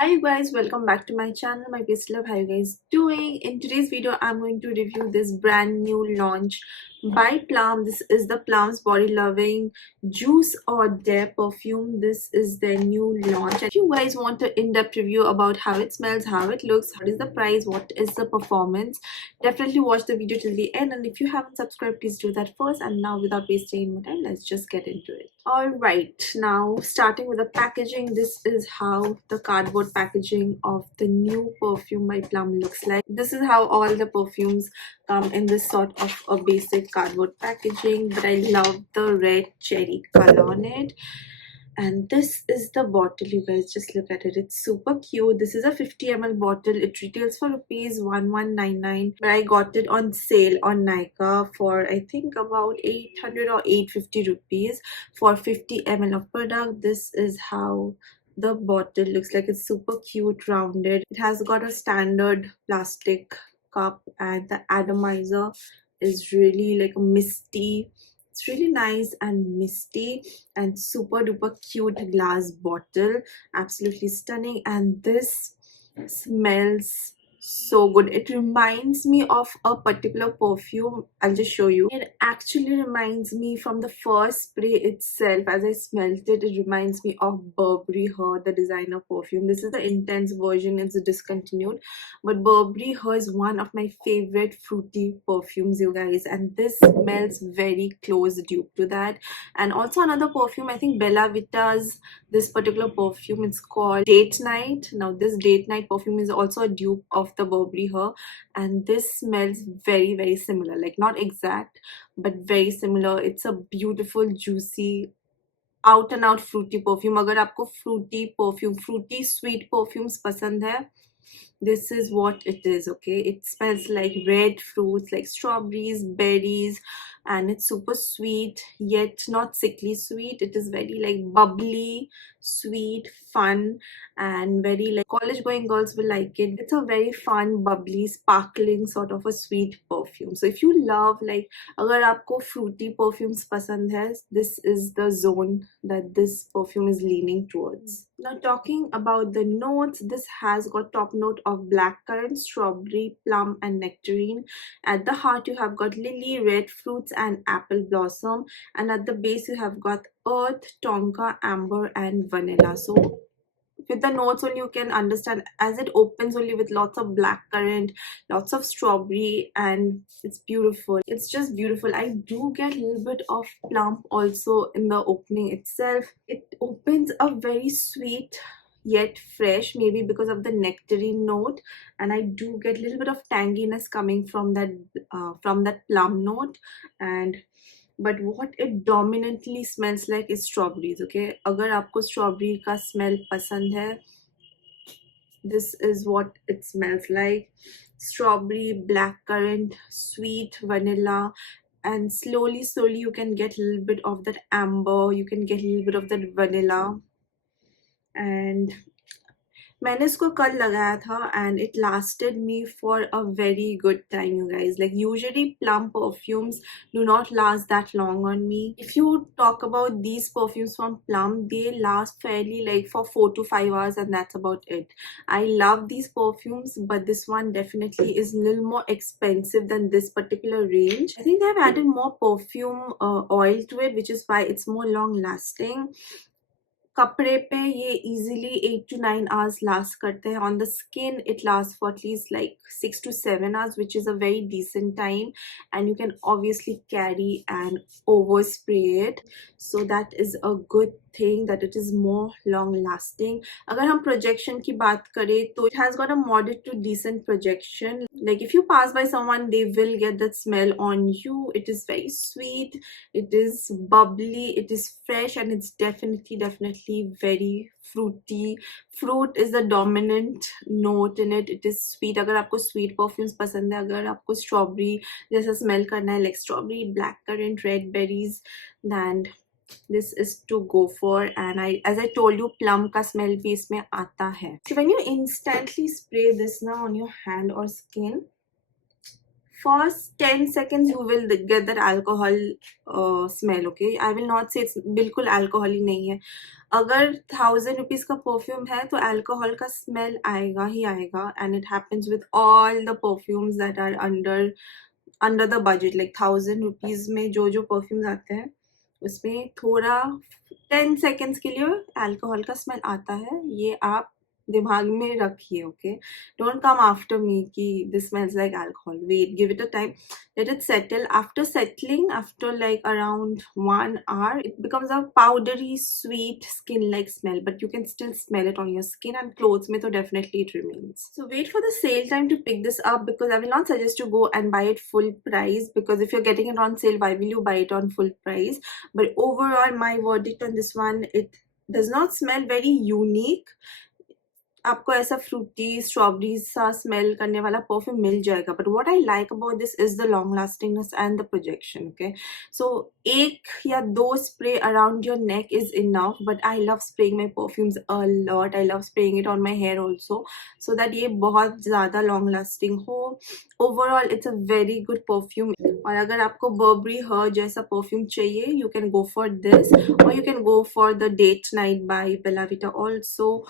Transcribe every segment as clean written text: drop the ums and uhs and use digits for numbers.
Hi you guys, welcome back to my channel, my best love. How you guys doing? In today's video I'm going to review this brand new launch by Plum. This is the Plum's Body Loving Juice or Dare perfume. This is their new launch. If you guys want an in-depth review about how it smells, how it looks, what is the price, what is the performance, definitely watch the video till the end. And if you haven't subscribed, please do that first. And now without wasting any more time, let's just get into it. Alright, now starting with the packaging, this is how the cardboard packaging of the new perfume by Plum looks like. This is how all the perfumes come in this sort of a basic cardboard packaging, but I love the red cherry color on it. And this is the bottle, you guys, just look at it. It's super cute. This is a 50 ml bottle. It retails for rupees 1199, but I got it on sale on Nykaa for I think about 800 or 850 rupees for 50 ml of product. This is how the bottle looks like. It's super cute, rounded. It has got a standard plastic cup, and the atomizer is really like a misty. It's really nice and misty and super duper cute glass bottle. Absolutely stunning. And this smells so good. It reminds me of a particular perfume. I'll just show you. It actually reminds me from the first spray itself. As I smelled it, it reminds me of Burberry Her, the designer perfume. This is the intense version. It's discontinued, but Burberry Her is one of my favorite fruity perfumes, you guys, and this smells very close dupe to that. And also another perfume, I think Bella Vita's this particular perfume, it's called Date Night. Now this Date Night perfume is also a dupe of the Burberry Her, and this smells very similar, like not exact but very similar. It's a beautiful, juicy, out and out fruity perfume. अगर आपको fruity perfume, fruity sweet perfumes पसंद है, this is what it is. Okay, it smells like red fruits, like strawberries, berries, and it's super sweet yet not sickly sweet. It is very like bubbly, sweet, fun, and very like college going girls will like it. It's a very fun, bubbly, sparkling sort of a sweet perfume. So if you love like agar aapko fruity perfumes pasand hai, this is the zone that this perfume is leaning towards. Now talking about the notes, this has got top note of blackcurrant, strawberry, plum, and nectarine. At the heart you have got lily, red fruits, and apple blossom, and at the base you have got earth, tonka, amber, and vanilla. So with the notes only you can understand, as it opens only with lots of blackcurrant, lots of strawberry, and it's beautiful. It's just beautiful. I do get a little bit of plum also in the opening itself. It opens a very sweet yet fresh, maybe because of the nectarine note, and I do get a little bit of tanginess coming from that plum note. And but what it dominantly smells like is strawberries. Okay, अगर आपको strawberry का smell पसंद है, this is what it smells like. Strawberry, blackcurrant, sweet vanilla, and slowly you can get a little bit of that amber, you can get a little bit of that vanilla. And मैंने इसको कल लगाया था and it lasted me for a very good time, you guys. Like usually plum perfumes do not last that long on me. If you talk about these perfumes from Plum, they last fairly like for 4 to 5 hours, and that's about it. I love these perfumes, but this one definitely is a little more expensive than this particular range. I think they have added more perfume oil to it, which is why it's more long lasting. कपड़े पे ये easily 8 to 9 hours last करते हैं. On the skin it lasts for at least like 6 to 7 hours, which is a very decent time, and you can obviously carry and overspray it, so that is a good thing that it is more long lasting. अगर हम projection की बात करें तो it has got a moderate to decent projection. Like if you pass by someone, they will get that smell on you. It is very sweet, it is bubbly, it is fresh, and it's definitely very fruity. Fruit is the dominant note in it. It is sweet. अगर आपको sweet perfumes पसंद है, अगर आपको strawberry जैसा smell करना है, like strawberry, blackcurrant, red berries, then this is to go for. And as I told you, plum का smell भी इसमें आता है. So when you instantly spray this now on your hand or skin, first 10 seconds you will get that alcohol smell. Okay, I will not say it's बिल्कुल alcohol ही नहीं है. अगर 1000 rupees का परफ्यूम है तो अल्कोहल का स्मेल आएगा ही आएगा. And it happens with all the perfumes that are under the budget. Like 1000 rupees में जो परफ्यूम्स आते हैं उसमें थोड़ा 10 seconds के लिए अल्कोहल का स्मेल आता है. ये आप दिमाग में रखिए. Okay, don't come after me कि this smells like alcohol. Wait, give it a time, let it settle. After settling, after like around 1 hour, it becomes a powdery sweet skin like smell, but you can still smell it on your skin, and clothes mein to definitely it remains. So wait for the sale time to pick this up, because I will not suggest to go and buy it full price, because if you're getting it on sale, why will you buy it on full price? But overall, my verdict on this one, it does not smell very unique. आपको ऐसा Frooti strawberry सा smell करने वाला perfume मिल जाएगा. But what I like about this is the long lastingness and the projection. Okay, so 1 या 2 spray around your neck is enough. But I love spraying my perfumes a lot. I love spraying it on my hair also, so that ये बहुत ज़्यादा long lasting हो. Overall it's a very good perfume. और अगर आपको Burberry Her जैसा perfume चाहिए, you can go for this, और you can go for the date night by Bella Vita also.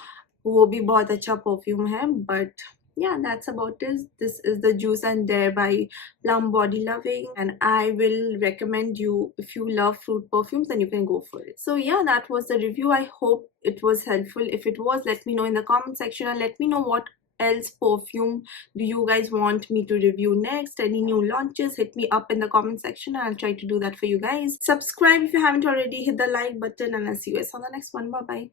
वो भी बहुत अच्छा परफ्यूम है. But yeah, that's about it. This is the Juice and Dare by Plum Body Loving, and I will recommend you, if you love fruit perfumes, then you can go for it. So yeah, that was the review. I hope it was helpful. If it was, let me know in the comment section, and let me know what else perfume do you guys want me to review next. Any new launches, hit me up in the comment section and I'll try to do that for you guys. Subscribe if you haven't already, hit the like button, and I'll see you guys on the next one. Bye bye.